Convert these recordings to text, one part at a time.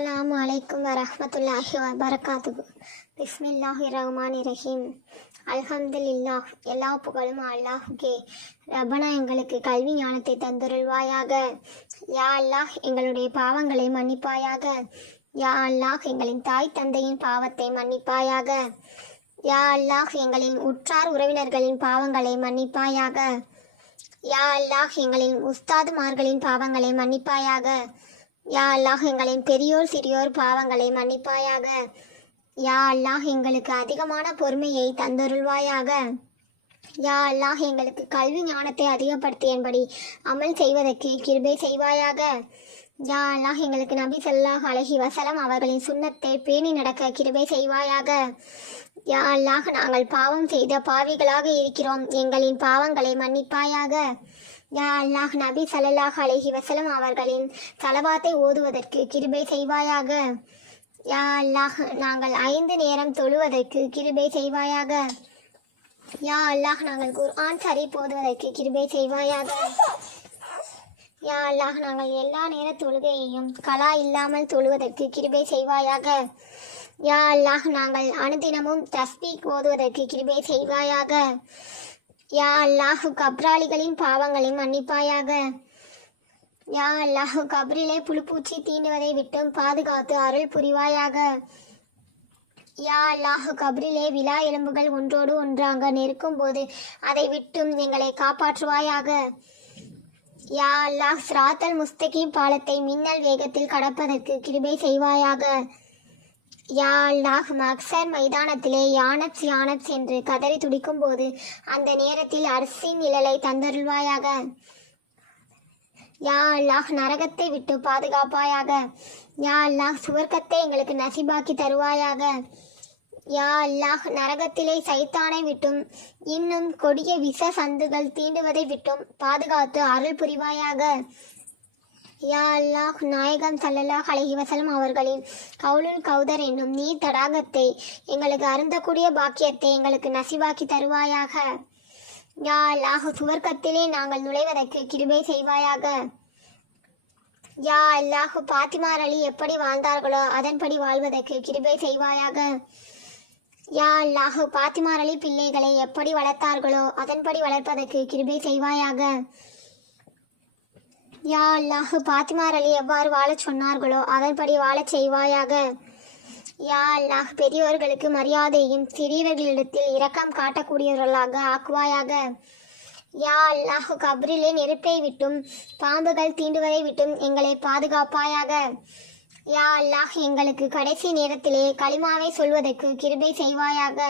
அஸ்ஸலாமு அலைக்கும் வரஹ்மத்துல்லாஹி வபரகாத்துஹு. பிஸ்மில்லாஹிர்ரஹ்மானிர்ரஹீம். அல்ஹம்துலில்லாஹ். எல்லா புகழும் அல்லாஹுக்கே. ரப்பனா எங்களுக்கு கல்வி ஞானத்தை தந்தருள்வாயாக. யா அல்லாஹ் எங்களுடைய பாவங்களை மன்னிப்பாயாக. யா அல்லாஹ் எங்களின் தாய் தந்தையின் பாவத்தை மன்னிப்பாயாக. யா அல்லாஹ் எங்களின் உற்றார் உறவினர்களின் பாவங்களை மன்னிப்பாயாக. யா அல்லாஹ் எங்களின் உஸ்தாதுமார்களின் பாவங்களை மன்னிப்பாயாக. யா அல்லாஹ் எங்களின் பெரியோர் சிறியோர் பாவங்களை மன்னிப்பாயாக. யா அல்லாஹ் எங்களுக்கு அதிகமான பொறுமையை தந்தருள்வாயாக. யா அல்லாஹ் எங்களுக்கு கல்வி ஞானத்தை அதிகப்படுத்தியபடி அமல் செய்வதற்கு கிருபை செய்வாயாக. யா அல்லாஹ் எங்களுக்கு நபி ஸல்லல்லாஹு அலைஹி வஸல்லம் அவர்களின் சுன்னத்தை பேணி நடக்க கிருபை செய்வாயாக. யா அல்லாஹ் நாங்கள் பாவம் செய்த பாவிகளாக இருக்கிறோம், எங்களின் பாவங்களை மன்னிப்பாயாக. யா அல்லாஹ் நபி ஸல்லல்லாஹு அலைஹி வஸல்லம் அவர்களின் ஸலவாத்தை ஓதுவதற்கு கிருபை செய்வாயாக. யா அல்லாஹ் நாங்கள் 5 நேரம் தொழுவதற்கு கிருபை செய்வாயாக. யா அல்லாஹ் நாங்கள் குர்ஆன் ஷரீஃப் ஓதுவதற்கு கிருபை செய்வாயாக. யா அல்லாஹ் நாங்கள் எல்லா நேர தொழுகையையும் கலா இல்லாமல் தொழுவதற்கு கிருபை செய்வாயாக. யா அல்லாஹ் நாங்கள் அனுதினமும் தஸ்பீக் ஓதுவதற்கு கிருபை செய்வாயாக. யா அல்லாஹ் கப்ராளிகளின் பாவங்களை மன்னிப்பாயாக. யா அல்லாஹ் கப்ரிலே புழுப்பூச்சி தீண்டுவதை விட்டும் பாதுகாத்து அருள் புரிவாயாக. யா அல்லாஹ் கப்ரிலே விலா எலும்புகள் ஒன்றோடு ஒன்றாக நெருக்கும் போது அதை விட்டும் எங்களை காப்பாற்றுவாயாக. யா அல்லாஹ் சிராத்தல் முஸ்தகீம் பாலத்தை மின்னல் வேகத்தில் கடப்பதற்கு கிருபை செய்வாயாக. யா அல்லாஹ் மக்சர் மைதானத்திலே யானப்ஸ் யானப்ஸ் என்று கதறி துடிக்கும் போது அந்த நேரத்தில் அர்சின் நிழலை தந்தருள்வாயாக. யா அல்லாஹ் நரகத்தை விட்டு பாதுகாப்பாயாக. யா அல்லாஹ் சுவர்க்கத்தை எங்களுக்கு நசிபாக்கி தருவாயாக. யா அல்லாஹ் நரகத்திலே சைத்தானை விட்டும் இன்னும் கொடிய விஷ சந்துகள் தீண்டுவதை விட்டும் பாதுகாத்து அருள் புரிவாயாக. யா அல்லாஹ் நாயகம் ஸல்லல்லாஹு அலைஹி வஸல்லம் அவர்களின் கவுலுல் கௌதர் என்னும் நீர் தடாகத்தை எங்களுக்கு அருந்தக்கூடிய பாக்கியத்தை எங்களுக்கு நசிவாக்கி தருவாயாக. யா அல்லாஹ் சுவர்க்கத்திலே நாங்கள் நுழைவதற்கு கிருபை செய்வாயாக. யா அல்லாஹ் பாத்திமார் அலி எப்படி வாழ்ந்தார்களோ அதன்படி வாழ்வதற்கு கிருபை செய்வாயாக. யா அல்லாஹ் பாத்திமார் அலி பிள்ளைகளை எப்படி வளர்த்தார்களோ அதன்படி வளர்ப்பதற்கு கிருபை செய்வாயாக. யா அல்லாஹ் பாத்திமார் அலி எவ்வாறு வாழச் சொன்னார்களோ அதன்படி வாழச் செய்வாயாக. யா அல்லாஹ் பெரியோர்களுக்கு மரியாதையும் சிறியவர்களிடத்தில் இரக்கம் காட்டக்கூடியவர்களாக ஆக்குவாயாக. யா அல்லாஹ் கப்ரிலே நெருப்பை விட்டும் பாம்புகள் தீண்டுவதை விட்டும் எங்களை பாதுகாப்பாயாக. யா அல்லாஹ் எங்களுக்கு கடைசி நேரத்திலே களிமாவை சொல்வதற்கு கிருபை செய்வாயாக.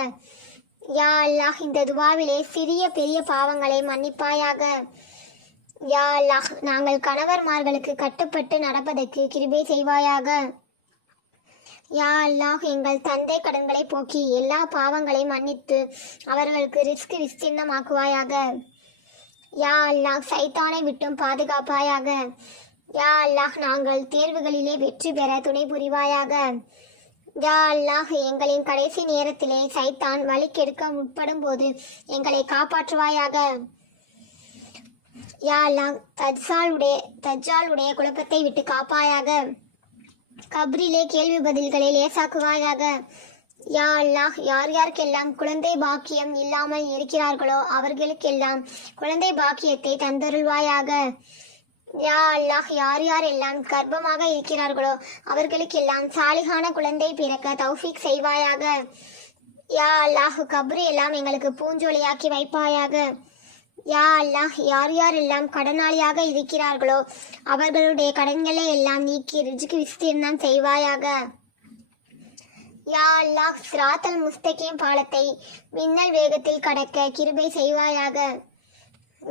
யா அல்லாஹ் இந்த துவாவிலே சிறிய பெரிய பாவங்களை மன்னிப்பாயாக. யா அல்லாஹ் நாங்கள் கணவர்மார்களுக்கு கட்டுப்பட்டு நடப்பதற்கு கிருபை செய்வாயாக. யா அல்லாஹ் எங்கள் தந்தை கடன்களை போக்கி எல்லா பாவங்களையும் மன்னித்து அவர்களுக்கு ரிஸ்க் விஸ்தீர்ணமாக்குவாயாக. யா அல்லாஹ் சைத்தானை விட்டும் பாதுகாப்பாயாக. யா அல்லாஹ் நாங்கள் தேர்வுகளிலே வெற்றி பெற துணை புரிவாயாக. யா அல்லாஹ் எங்களின் கடைசி நேரத்திலே சைத்தான் வழிக்கெடுக்க முற்படும் போது எங்களை காப்பாற்றுவாயாக. யா அல்லாஹ் தஜ்ஜாலுடைய குழப்பத்தை விட்டு காப்பாயாக. கப்ரிலே கேள்வி பதில்களை லேசாக்குவாயாக. யா அல்லாஹ் யார் யாருக்கெல்லாம் குழந்தை பாக்கியம் இல்லாமல் இருக்கிறார்களோ அவர்களுக்கெல்லாம் குழந்தை பாக்கியத்தை தந்தருள்வாயாக. யா அல்லாஹ் யார் யாரெல்லாம் கர்ப்பமாக இருக்கிறார்களோ அவர்களுக்கெல்லாம் சாலிகான குழந்தை பிறக்க தௌஃபீக் செய்வாயாக. யா அல்லாஹ் கப்ரி எல்லாம் எங்களுக்கு பூஞ்சொலியாக்கி வைப்பாயாக. யா அல்லாஹ் யார் யாரெல்லாம் கடனாளியாக இருக்கிறார்களோ அவர்களுடைய கடன்களை எல்லாம் நீக்கி ரிஜ்க் விஸ்தீர்ணம் செய்வாயாக. யா அல்லாஹ் சிராத்தல் முஸ்தகீம் பாலத்தை மின்னல் வேகத்தில் கடக்க கிருபை செய்வாயாக.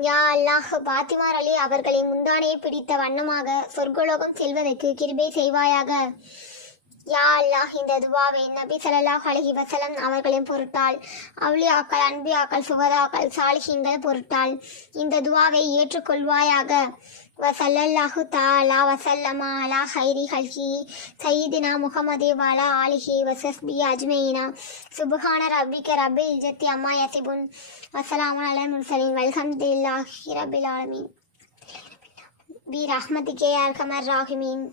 யா அல்லாஹ் பாத்திமார் அலி அவர்களின் முந்தானையை பிடித்த வண்ணமாக சொர்க்கலோகம் செல்வதற்கு கிருபை செய்வாயாக. யா அல்லாஹ் இந்த துவாவை நபி ஸல்லல்லாஹு அலைஹி வஸல்லம் அவர்களின் பொருட்டால் அவுலியாக்கள் அன்பியாக்கள் சுகதாக்கள் சாலிஹீன்கள் பொருட்டால் இந்த துவாவை ஏற்றுக்கொள்வாயாக. வஸல்லல்லாஹு தஆலா வஸல்லம அலா ஹைரி ஹல்கி சய்யிதினா முஹம்மதி வஅலா ஆலிஹி வஸஹ்பி அஜ்மஈனா சுப்ஹான ரப்பிக ரப்பில் இஸ்ஸத்தி அம்மா யசிபுன் வஸலாமுன் அலல் முர்சலீன் வல்ஹம்துலில்லாஹி ரப்பில் ஆலமீன் பி ரஹ்மதிக யா அர்ஹமர் ராஹிமீன்.